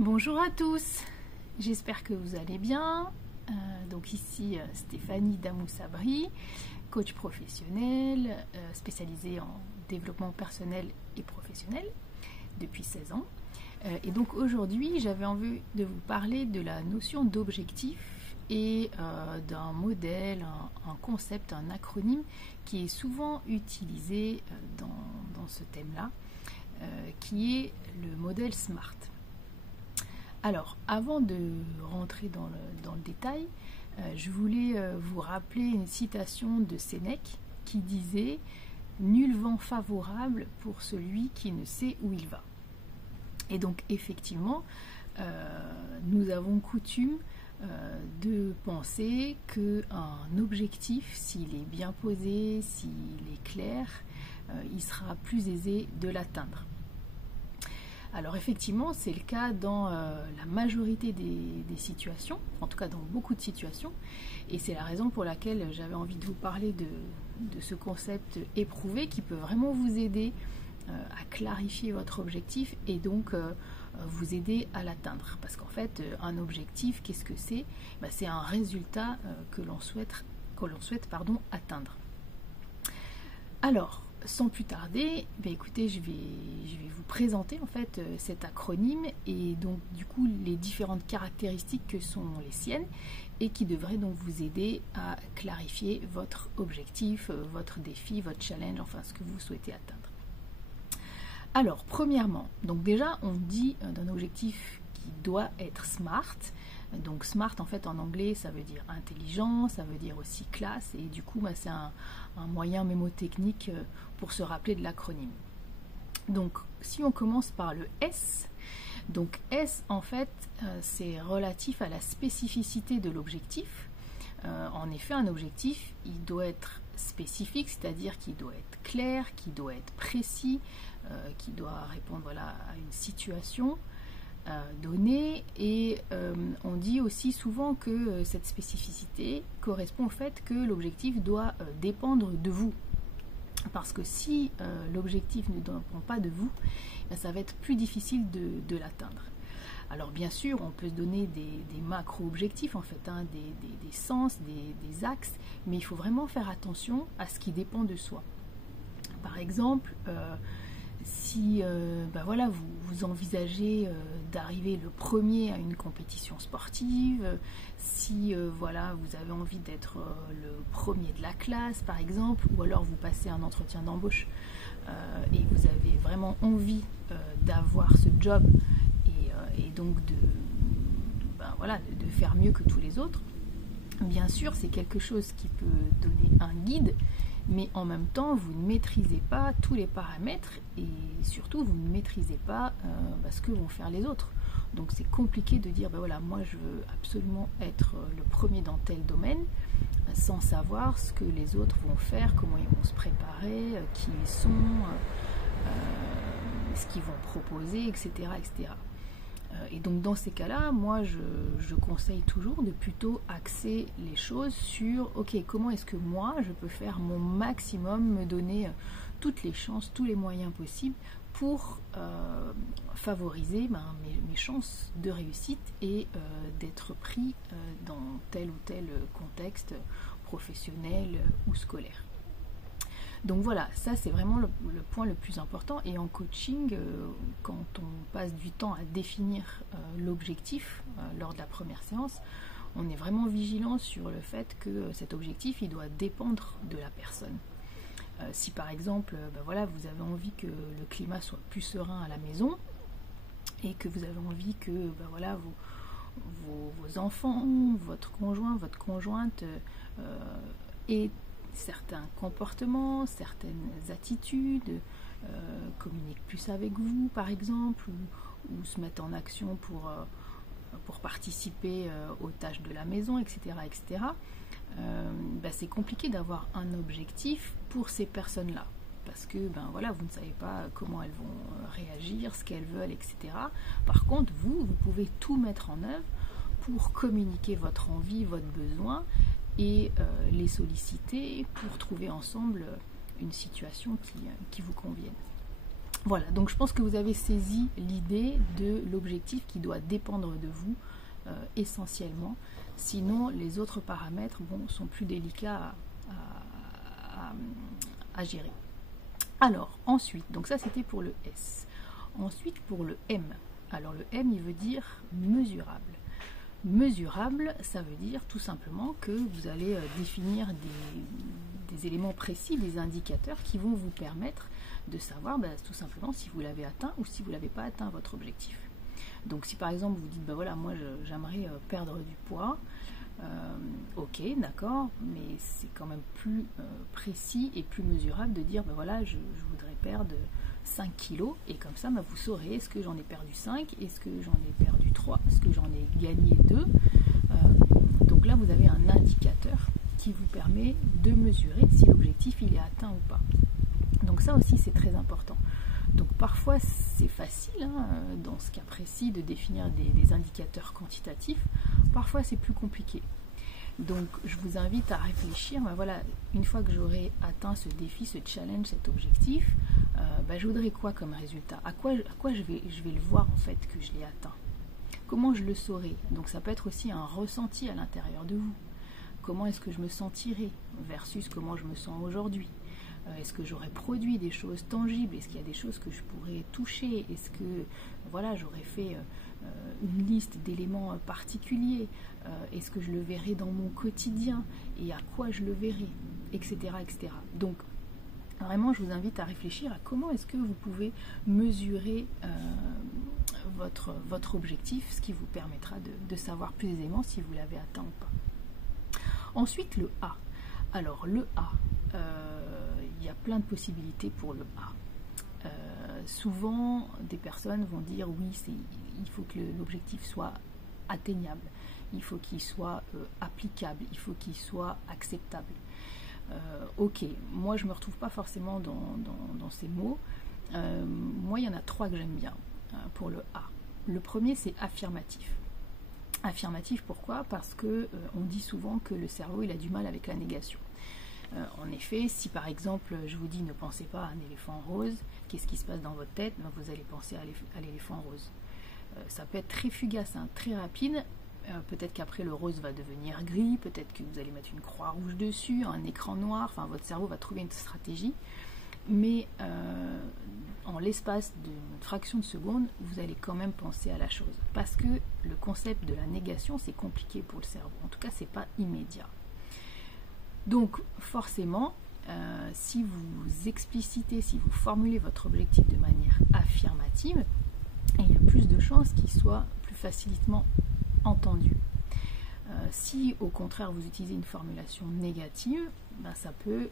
Bonjour à tous, j'espère que vous allez bien. Donc ici Stéphanie Damoussabri, coach professionnel spécialisée en développement personnel et professionnel depuis 16 ans. Et donc aujourd'hui j'avais envie de vous parler de la notion d'objectif et d'un modèle, un concept, un acronyme qui est souvent utilisé dans ce thème-là, qui est le modèle SMART. Alors, avant de rentrer dans le détail, je voulais vous rappeler une citation de Sénèque qui disait « Nul vent favorable pour celui qui ne sait où il va ». Et donc, effectivement, nous avons coutume de penser qu'un objectif, s'il est bien posé, s'il est clair, il sera plus aisé de l'atteindre. Alors effectivement, c'est le cas dans la majorité des situations, en tout cas dans beaucoup de situations, et c'est la raison pour laquelle j'avais envie de vous parler de ce concept éprouvé qui peut vraiment vous aider à clarifier votre objectif et donc vous aider à l'atteindre. Parce qu'en fait, un objectif, qu'est-ce que c'est ? C'est un résultat que l'on souhaite atteindre. Alors, sans plus tarder, écoutez, je vais vous présenter en fait cet acronyme et donc du coup les différentes caractéristiques que sont les siennes et qui devraient donc vous aider à clarifier votre objectif, votre défi, votre challenge, enfin ce que vous souhaitez atteindre. Alors, premièrement, donc déjà on dit d'un objectif qui doit être SMART. Donc SMART en fait en anglais ça veut dire intelligent, ça veut dire aussi classe et du coup c'est un moyen mémotechnique pour se rappeler de l'acronyme. Donc si on commence par le S, donc S en fait c'est relatif à la spécificité de l'objectif. En effet un objectif il doit être spécifique, c'est-à-dire qu'il doit être clair, qu'il doit être précis, qu'il doit répondre à une situation donnée et on dit aussi souvent que cette spécificité correspond au fait que l'objectif doit dépendre de vous. Parce que si l'objectif ne dépend pas de vous, ça va être plus difficile de l'atteindre. Alors bien sûr, on peut se donner des macro-objectifs, en fait, des sens, des axes, mais il faut vraiment faire attention à ce qui dépend de soi. Par exemple, si vous envisagez d'arriver le premier à une compétition sportive, si vous avez envie d'être le premier de la classe par exemple, ou alors vous passez un entretien d'embauche et vous avez vraiment envie d'avoir ce job et donc de faire mieux que tous les autres, bien sûr c'est quelque chose qui peut donner un guide, mais en même temps, vous ne maîtrisez pas tous les paramètres et surtout, vous ne maîtrisez pas ce que vont faire les autres. Donc, c'est compliqué de dire, moi, je veux absolument être le premier dans tel domaine, sans savoir ce que les autres vont faire, comment ils vont se préparer, qui ils sont, ce qu'ils vont proposer, etc., etc. Et donc dans ces cas-là, moi je conseille toujours de plutôt axer les choses sur comment est-ce que moi je peux faire mon maximum, me donner toutes les chances, tous les moyens possibles pour favoriser mes chances de réussite et d'être pris dans tel ou tel contexte professionnel ou scolaire. Donc voilà, ça c'est vraiment le point le plus important et en coaching, quand on passe du temps à définir l'objectif lors de la première séance, on est vraiment vigilant sur le fait que cet objectif il doit dépendre de la personne. Si par exemple vous avez envie que le climat soit plus serein à la maison et que vous avez envie que vos enfants, votre conjoint, votre conjointe aient certains comportements, certaines attitudes, communiquent plus avec vous par exemple, ou se mettent en action pour participer aux tâches de la maison, etc. etc. C'est compliqué d'avoir un objectif pour ces personnes-là. Parce que vous ne savez pas comment elles vont réagir, ce qu'elles veulent, etc. Par contre, vous pouvez tout mettre en œuvre pour communiquer votre envie, votre besoin et les solliciter pour trouver ensemble une situation qui vous convienne. Voilà, donc je pense que vous avez saisi l'idée de l'objectif qui doit dépendre de vous essentiellement. Sinon, les autres paramètres sont plus délicats à gérer. Alors, ensuite, donc ça c'était pour le S. Ensuite, pour le M. Alors le M, il veut dire mesurable. Mesurable, ça veut dire tout simplement que vous allez définir des éléments précis, des indicateurs qui vont vous permettre de savoir tout simplement si vous l'avez atteint ou si vous n'avez pas atteint votre objectif. Donc si par exemple vous dites, voilà, moi j'aimerais perdre du poids, ok, d'accord, mais c'est quand même plus précis et plus mesurable de dire, voilà, je voudrais perdre 5 kilos, et comme ça, vous saurez, est-ce que j'en ai perdu 5, est-ce que j'en ai perdu 3, est-ce que j'en ai gagné 2. Donc là, vous avez un indicateur qui vous permet de mesurer si l'objectif il est atteint ou pas. Donc ça aussi, c'est très important. Donc parfois, c'est facile, dans ce cas précis, de définir des indicateurs quantitatifs. Parfois, c'est plus compliqué. Donc, je vous invite à réfléchir, voilà, une fois que j'aurai atteint ce défi, ce challenge, cet objectif, je voudrais quoi comme résultat? À quoi je vais le voir en fait que je l'ai atteint? Comment je le saurai? Donc ça peut être aussi un ressenti à l'intérieur de vous. Comment est-ce que je me sentirai versus comment je me sens aujourd'hui? Est-ce que j'aurais produit des choses tangibles? Est-ce qu'il y a des choses que je pourrais toucher? Est-ce que voilà, j'aurais fait une liste d'éléments particuliers? Est-ce que je le verrai dans mon quotidien? Et à quoi je le verrai? Etc. etc. Donc vraiment, je vous invite à réfléchir à comment est-ce que vous pouvez mesurer votre objectif, ce qui vous permettra de savoir plus aisément si vous l'avez atteint ou pas. Ensuite, le A. Alors, le A, il y a plein de possibilités pour le A. Souvent, des personnes vont dire oui, il faut que l'objectif soit atteignable, il faut qu'il soit applicable, il faut qu'il soit acceptable. Ok, moi je ne me retrouve pas forcément dans ces mots. Moi, il y en a 3 que j'aime bien pour le A. Le premier, c'est affirmatif. Affirmatif, pourquoi? Parce que on dit souvent que le cerveau il a du mal avec la négation. En effet, si par exemple je vous dis ne pensez pas à un éléphant rose, qu'est-ce qui se passe dans votre tête? Vous allez penser à l'éléphant rose. Ça peut être très fugace, très rapide. Peut-être qu'après le rose va devenir gris, peut-être que vous allez mettre une croix rouge dessus, un écran noir, enfin votre cerveau va trouver une stratégie. Mais en l'espace d'une fraction de seconde, vous allez quand même penser à la chose. Parce que le concept de la négation, c'est compliqué pour le cerveau. En tout cas, c'est pas immédiat. Donc, forcément, si vous explicitez, si vous formulez votre objectif de manière affirmative, il y a plus de chances qu'il soit plus facilement entendu. Si au contraire vous utilisez une formulation négative, ça peut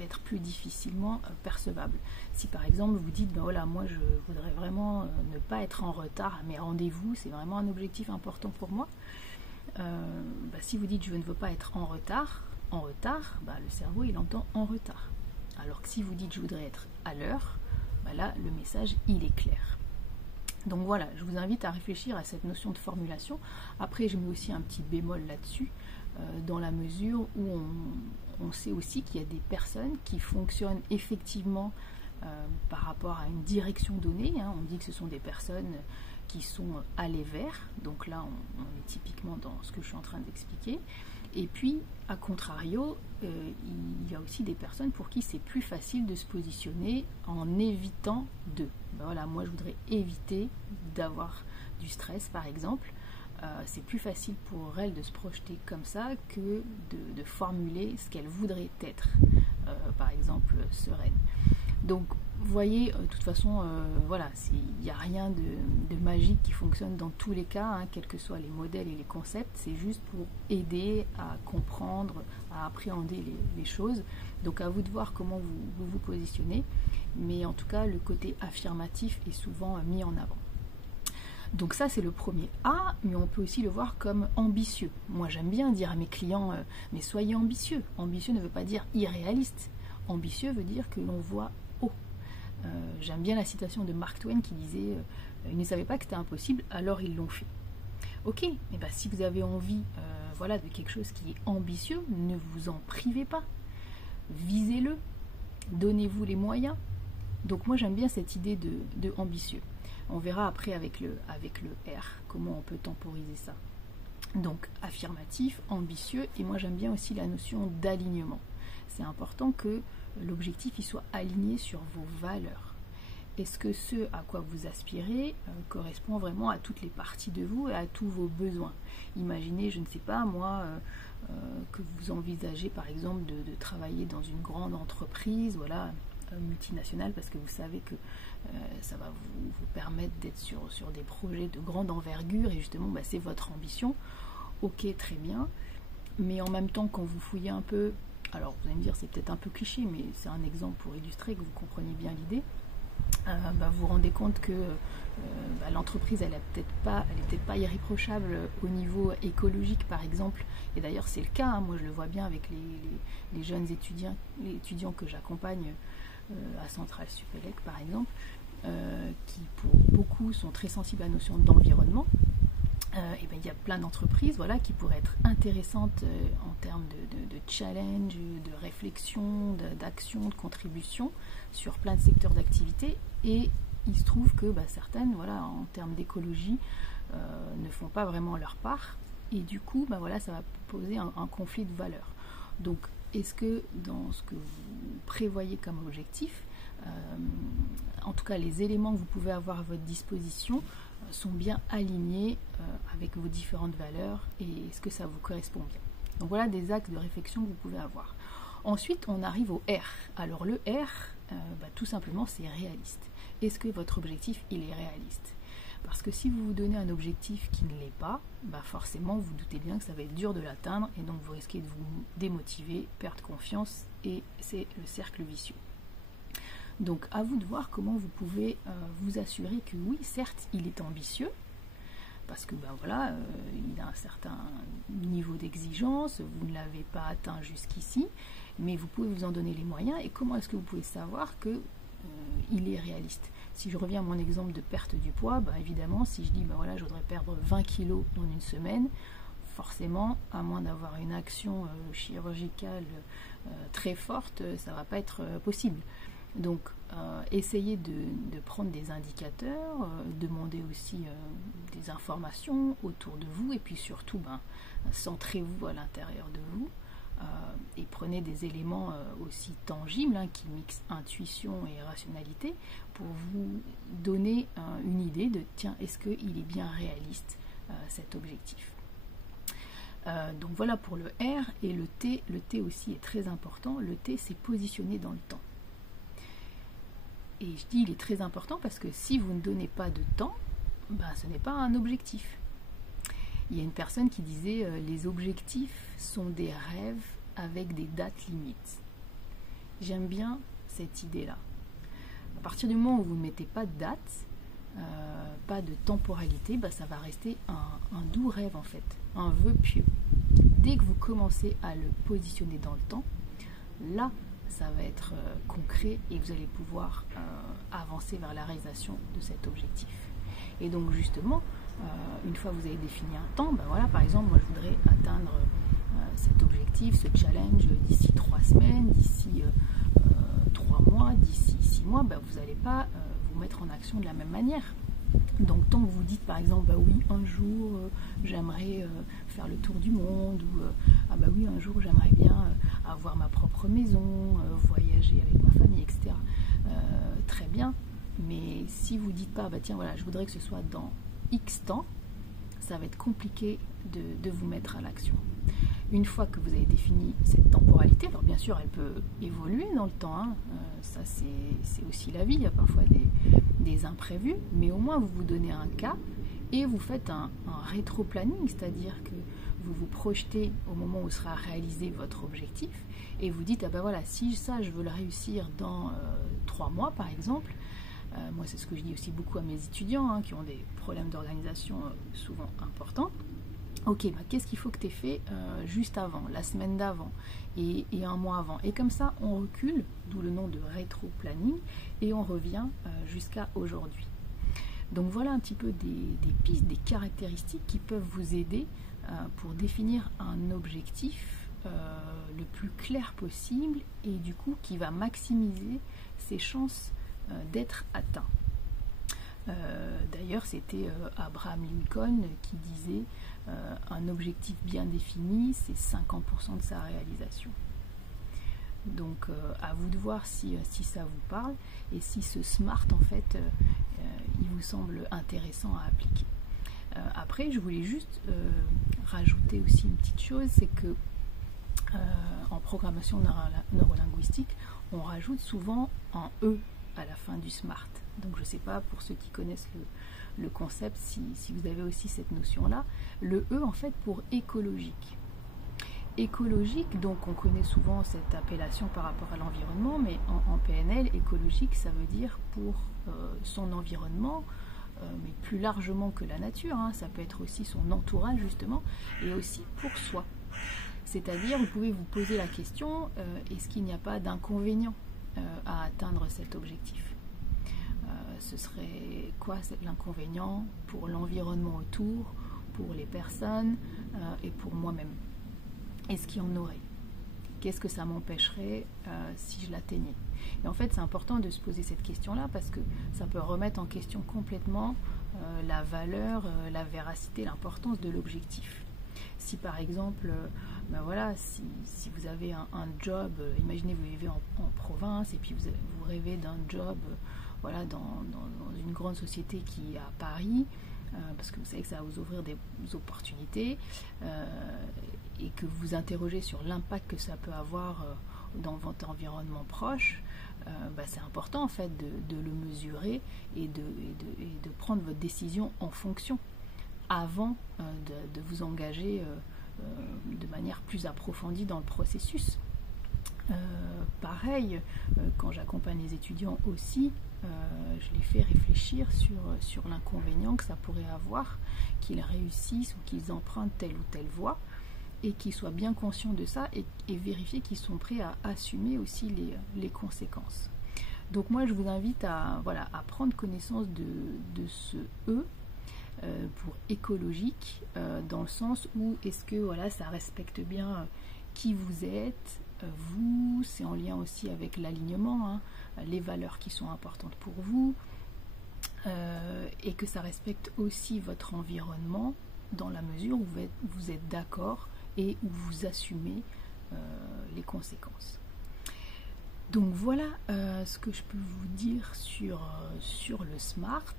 être plus difficilement percevable. Si par exemple vous dites voilà, moi je voudrais vraiment ne pas être en retard à mes rendez-vous, c'est vraiment un objectif important pour moi. Si vous dites je ne veux pas être en retard, le cerveau il entend en retard. Alors que si vous dites je voudrais être à l'heure, là le message il est clair. Donc voilà, je vous invite à réfléchir à cette notion de formulation. Après, je mets aussi un petit bémol là-dessus, dans la mesure où on sait aussi qu'il y a des personnes qui fonctionnent effectivement par rapport à une direction donnée. On dit que ce sont des personnes qui sont allées vers, donc là on est typiquement dans ce que je suis en train d'expliquer. Et puis, à contrario, il y a aussi des personnes pour qui c'est plus facile de se positionner en évitant de. Voilà, moi je voudrais éviter d'avoir du stress par exemple. C'est plus facile pour elle de se projeter comme ça que de formuler ce qu'elle voudrait être, par exemple sereine. Donc, vous voyez, de toute façon, voilà, il n'y a rien de magique qui fonctionne dans tous les cas, quels que soient les modèles et les concepts. C'est juste pour aider à comprendre, à appréhender les choses. Donc, à vous de voir comment vous positionnez. Mais en tout cas, le côté affirmatif est souvent mis en avant. Donc ça, c'est le premier A, mais on peut aussi le voir comme ambitieux. Moi, j'aime bien dire à mes clients, mais soyez ambitieux. Ambitieux ne veut pas dire irréaliste. Ambitieux veut dire que l'on voit haut. J'aime bien la citation de Mark Twain qui disait ils ne savaient pas que c'était impossible, alors ils l'ont fait. Ok, mais si vous avez envie de quelque chose qui est ambitieux, ne vous en privez pas. Visez-le, donnez-vous les moyens, Donc moi j'aime bien cette idée de ambitieux. On verra après avec le R, comment on peut temporiser ça. Donc affirmatif, ambitieux, et moi j'aime bien aussi la notion d'alignement. C'est important que l'objectif il soit aligné sur vos valeurs. Est-ce que ce à quoi vous aspirez correspond vraiment à toutes les parties de vous et à tous vos besoins? Imaginez, je ne sais pas moi, que vous envisagez par exemple de travailler dans une grande entreprise, voilà, multinationale, parce que vous savez que ça va vous permettre d'être sur des projets de grande envergure, et justement bah, c'est votre ambition. Ok, très bien, mais en même temps quand vous fouillez un peu, alors vous allez me dire c'est peut-être un peu cliché, mais c'est un exemple pour illustrer que vous compreniez bien l'idée. Vous vous rendez compte que l'entreprise elle est peut-être pas irréprochable au niveau écologique par exemple, et d'ailleurs c'est le cas, hein, moi je le vois bien avec les jeunes étudiants que j'accompagne à Centrale Supélec par exemple, qui pour beaucoup sont très sensibles à la notion d'environnement. Et ben, il y a plein d'entreprises voilà, qui pourraient être intéressantes en termes de challenge, de réflexion, d'action, de contribution sur plein de secteurs d'activité, et il se trouve que certaines voilà, en termes d'écologie ne font pas vraiment leur part, et du coup voilà, ça va poser un conflit de valeurs. Donc est-ce que dans ce que vous prévoyez comme objectif, en tout cas les éléments que vous pouvez avoir à votre disposition sont bien alignés avec vos différentes valeurs, et est-ce que ça vous correspond bien? Donc voilà des axes de réflexion que vous pouvez avoir. Ensuite on arrive au R. Alors le R, tout simplement c'est réaliste. Est-ce que votre objectif il est réaliste? Parce que si vous vous donnez un objectif qui ne l'est pas, forcément vous doutez bien que ça va être dur de l'atteindre, et donc vous risquez de vous démotiver, perdre confiance, et c'est le cercle vicieux. Donc à vous de voir comment vous pouvez vous assurer que oui, certes, il est ambitieux, parce que voilà, il a un certain niveau d'exigence, vous ne l'avez pas atteint jusqu'ici, mais vous pouvez vous en donner les moyens. Et comment est-ce que vous pouvez savoir que il est réaliste? Si je reviens à mon exemple de perte du poids, évidemment, si je dis voilà, je voudrais perdre 20 kilos en une semaine, forcément, à moins d'avoir une action chirurgicale très forte, ça ne va pas être possible. Donc, essayez de prendre des indicateurs, demandez aussi des informations autour de vous, et puis surtout, centrez-vous à l'intérieur de vous, et prenez des éléments aussi tangibles qui mixent intuition et rationalité pour vous donner une idée de tiens, est-ce qu'il est bien réaliste cet objectif. Donc voilà pour le R. Et le T aussi est très important. Le T, c'est positionner dans le temps. Et je dis il est très important parce que si vous ne donnez pas de temps, ce n'est pas un objectif. Il y a une personne qui disait les objectifs sont des rêves avec des dates limites. J'aime bien cette idée-là. À partir du moment où vous ne mettez pas de date, pas de temporalité, ça va rester un doux rêve en fait, un vœu pieux. Dès que vous commencez à le positionner dans le temps, là, ça va être concret, et vous allez pouvoir avancer vers la réalisation de cet objectif. Et donc justement, une fois que vous avez défini un temps, voilà, par exemple, moi je voudrais atteindre cet objectif, ce challenge d'ici 3 semaines, d'ici 3 mois, d'ici 6 mois, vous n'allez pas vous mettre en action de la même manière. Donc tant que vous dites par exemple oui, un jour j'aimerais faire le tour du monde, ou oui, un jour j'aimerais bien avoir ma propre maison, voyager avec ma famille, etc. Très bien, mais si vous dites pas tiens voilà, je voudrais que ce soit dans X temps, ça va être compliqué de vous mettre à l'action. Une fois que vous avez défini cette temporalité, alors bien sûr elle peut évoluer dans le temps, ça c'est aussi la vie, il y a parfois des imprévus, mais au moins vous vous donnez un cap et vous faites un rétro-planning, c'est-à-dire que vous vous projetez au moment où sera réalisé votre objectif, et vous dites voilà, si ça je veux le réussir dans 3 mois par exemple. Moi c'est ce que je dis aussi beaucoup à mes étudiants qui ont des problèmes d'organisation souvent importants. Ok, qu'est-ce qu'il faut que tu aies fait juste avant, la semaine d'avant et un mois avant. Et comme ça, on recule, d'où le nom de rétro-planning, et on revient jusqu'à aujourd'hui. Donc voilà un petit peu des pistes, des caractéristiques qui peuvent vous aider pour définir un objectif le plus clair possible, et du coup qui va maximiser ses chances d'être atteint. D'ailleurs, c'était Abraham Lincoln qui disait un objectif bien défini, c'est 50% de sa réalisation. Donc à vous de voir si ça vous parle et si ce SMART en fait il vous semble intéressant à appliquer. Après, je voulais juste rajouter aussi une petite chose, c'est que en programmation neurolinguistique, on rajoute souvent un E à la fin du SMART. Donc je ne sais pas, pour ceux qui connaissent le concept, si vous avez aussi cette notion-là. Le E, en fait, pour écologique. Écologique, donc on connaît souvent cette appellation par rapport à l'environnement, mais en PNL, écologique, ça veut dire pour son environnement, mais plus largement que la nature, hein, ça peut être aussi son entourage, justement, et aussi pour soi. C'est-à-dire, vous pouvez vous poser la question, est-ce qu'il n'y a pas d'inconvénient à atteindre cet objectif ? Ce serait quoi l'inconvénient pour l'environnement autour, pour les personnes et pour moi-même? Est-ce qu'il y en aurait? Qu'est-ce que ça m'empêcherait si je l'atteignais? Et en fait, c'est important de se poser cette question-là parce que ça peut remettre en question complètement la valeur, la véracité, l'importance de l'objectif. Si par exemple, si vous avez un job, imaginez vous vivez en province et puis vous rêvez d'un job dans une grande société qui est à Paris, parce que vous savez que ça va vous ouvrir des opportunités, et que vous vous interrogez sur l'impact que ça peut avoir dans votre environnement proche, c'est important en fait de le mesurer et de prendre votre décision en fonction avant de vous engager de manière plus approfondie dans le processus. Pareil, quand j'accompagne les étudiants aussi, je les fais réfléchir sur l'inconvénient que ça pourrait avoir, qu'ils réussissent ou qu'ils empruntent telle ou telle voie, et qu'ils soient bien conscients de ça et vérifier qu'ils sont prêts à assumer aussi les conséquences. Donc moi je vous invite à prendre connaissance de ce E pour écologique, dans le sens où est-ce que ça respecte bien qui vous êtes, vous, c'est en lien aussi avec l'alignement, hein, les valeurs qui sont importantes pour vous, et que ça respecte aussi votre environnement dans la mesure où vous êtes d'accord et où vous assumez les conséquences. Donc voilà ce que je peux vous dire sur le SMART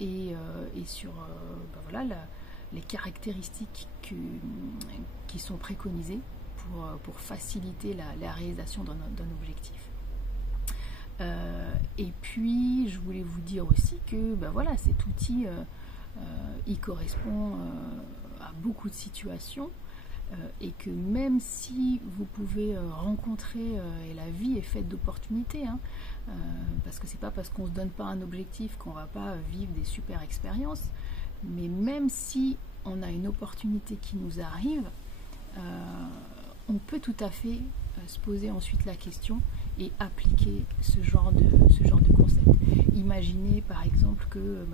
et sur les caractéristiques qui sont préconisées pour faciliter la réalisation d'un objectif. Et puis je voulais vous dire aussi que cet outil il correspond à beaucoup de situations, et que même si vous pouvez rencontrer, et la vie est faite d'opportunités, hein, parce que c'est pas parce qu'on se donne pas un objectif qu'on va pas vivre des super expériences, mais même si on a une opportunité qui nous arrive, on peut tout à fait se poser ensuite la question et appliquer ce genre de concept. Imaginez par exemple que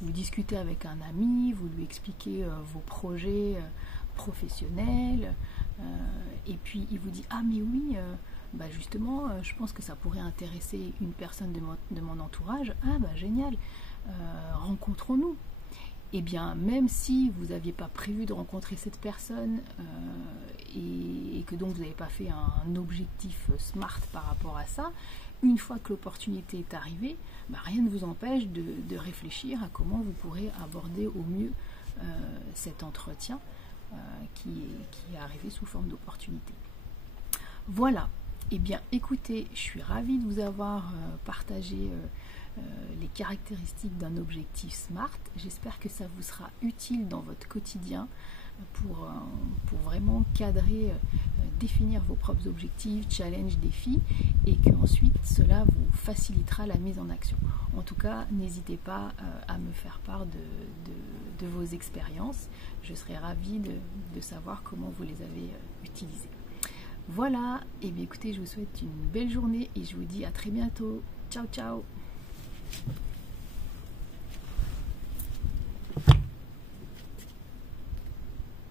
vous discutez avec un ami, vous lui expliquez vos projets professionnels, et puis il vous dit ah mais oui, justement je pense que ça pourrait intéresser une personne de mon entourage. Ah génial, rencontrons-nous. Et bien même si vous n'aviez pas prévu de rencontrer cette personne, et que donc vous n'avez pas fait un objectif SMART par rapport à ça, une fois que l'opportunité est arrivée, rien ne vous empêche de réfléchir à comment vous pourrez aborder au mieux cet entretien qui est arrivé sous forme d'opportunité. Voilà, et bien écoutez, je suis ravie de vous avoir partagé les caractéristiques d'un objectif SMART. J'espère que ça vous sera utile dans votre quotidien pour vraiment cadrer, définir vos propres objectifs, challenges, défis, et que ensuite cela vous facilitera la mise en action. En tout cas, n'hésitez pas à me faire part de vos expériences. Je serai ravie de savoir comment vous les avez utilisées. Voilà, et bien écoutez, je vous souhaite une belle journée et je vous dis à très bientôt. Ciao ciao.